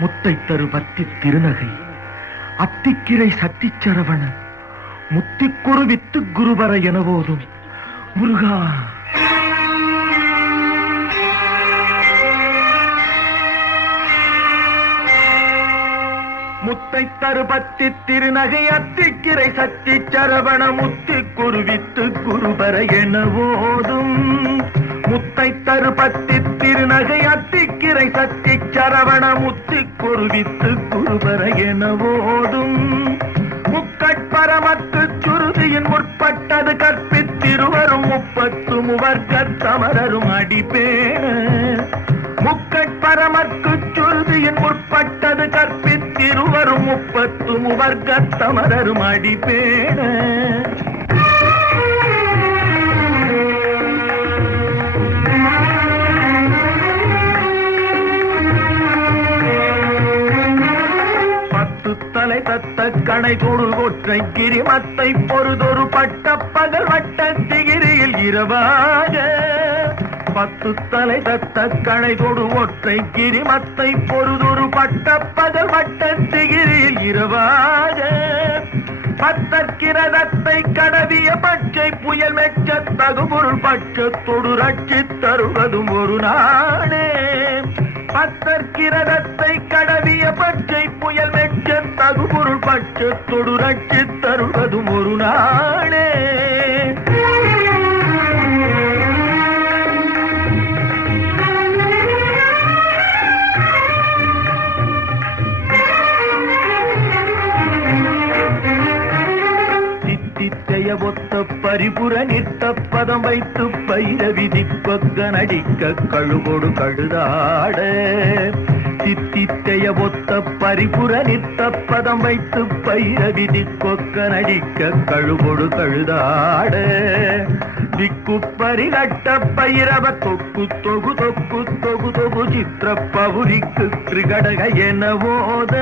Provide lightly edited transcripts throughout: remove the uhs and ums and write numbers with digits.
முத்தை தரு பத்தி திருநகை அத்திக்கிரை சத்திச்சரவண முத்திக்குரு வித்து குருபர என போதும் முருகா. முத்தை தரு பத்தி திருநகை அத்திக்கிரை சத்திச்சரவண முத்திக்குரு வித்து குருபர என போதும். முத்தை தரு பத்தி திருநகை அத்திக்கிரை சத்திச்சரவண முத்திக்குரு வித்து குருபர என போதும். முக்கட்பரமத்து சுருதியின் முற்பட்டது கற்பித்திருவரும் 30 முவர்க்கத் தமரரும் அடிப்பேண. முக்கட்பரமற்கு சுருதியின் முற்பட்டது கற்பித்திருவரும் 30 முவர்க்கத் தமரரும் அடிப்பேண. தலை தத்த கணை தொடு ஒற்றை கிரிமத்தை பொறுதொரு பட்ட பகல் வட்ட திகிரியில் இரவாக. 10 தலை தத்த கணை தொடு ஒற்றை கிரிமத்தை பொறுதொரு பட்ட பகல் வட்ட திகிரியில் இரவாக. பத்தற்கிரதத்தை கடவிய பச்சை புயல் மெச்ச தகுபொருள் பட்சத்தொடு ரட்சித் தருவதும் ஒரு நாளே. பத்தற்கிரதத்தை கடவிய பச்சை புயல் மெச்ச தகுபொருள் பட்சத்தொடு ரட்சித் தருவதும் ஒரு நாளே. தித்தித்தைய ஒத்த பரிபுர நிற்க பதம் வைத்து பைரவிதி கொக்க நடிக்க கழுகொடு கழுதாட. தித்தித்தைய ஒத்த பரிபுர நிற்க பதம் வைத்து பைரவிதி கொக்க நடிக்க கழுகொடு கழுதாட. திக்கு பரிகட்ட பைரவ தொக்கு தொகு தொக்கு தொகு தொகு சித்திர பவுரிக்கு திரிகடக என போத.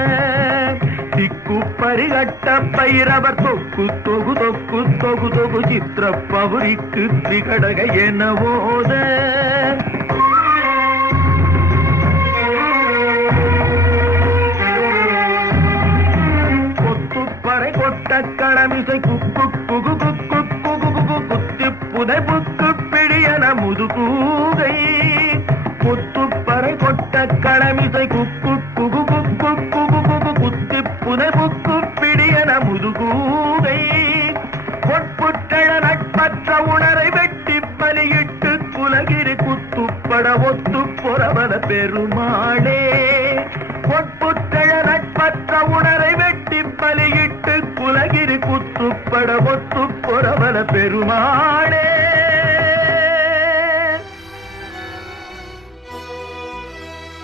திக்கு பரிகட்ட பைரவர் தொக்கு தொகு தொக்கு தொகு தொகு சித்திர பவுரிக்கு திரிகடக என போத. கொத்துப்பறை கொட்ட களமிசை குக்கு குகு குக்கு குகு குகு குத்தி புதை புக்கு பிடியன முதுகூகை. கொத்துப்பறை கொட்ட களமிசை குக்கு குகு குக்கு குகு குகு குத்தி புதை புக்கு பிடியன முதுகூகை. பொற்புற்றழ நட்பற்ற உணரை வெட்டி பலியிட்டு குலகிரி குத்துப்பட ஒத்து பொறவன பெருமாளே. பொற்புற்றழ நட்பற்ற உணரை வெட்டி பலியிட்டு குலகிரி குத்துப்பட ஒத்து பொறவன பெருமாள்.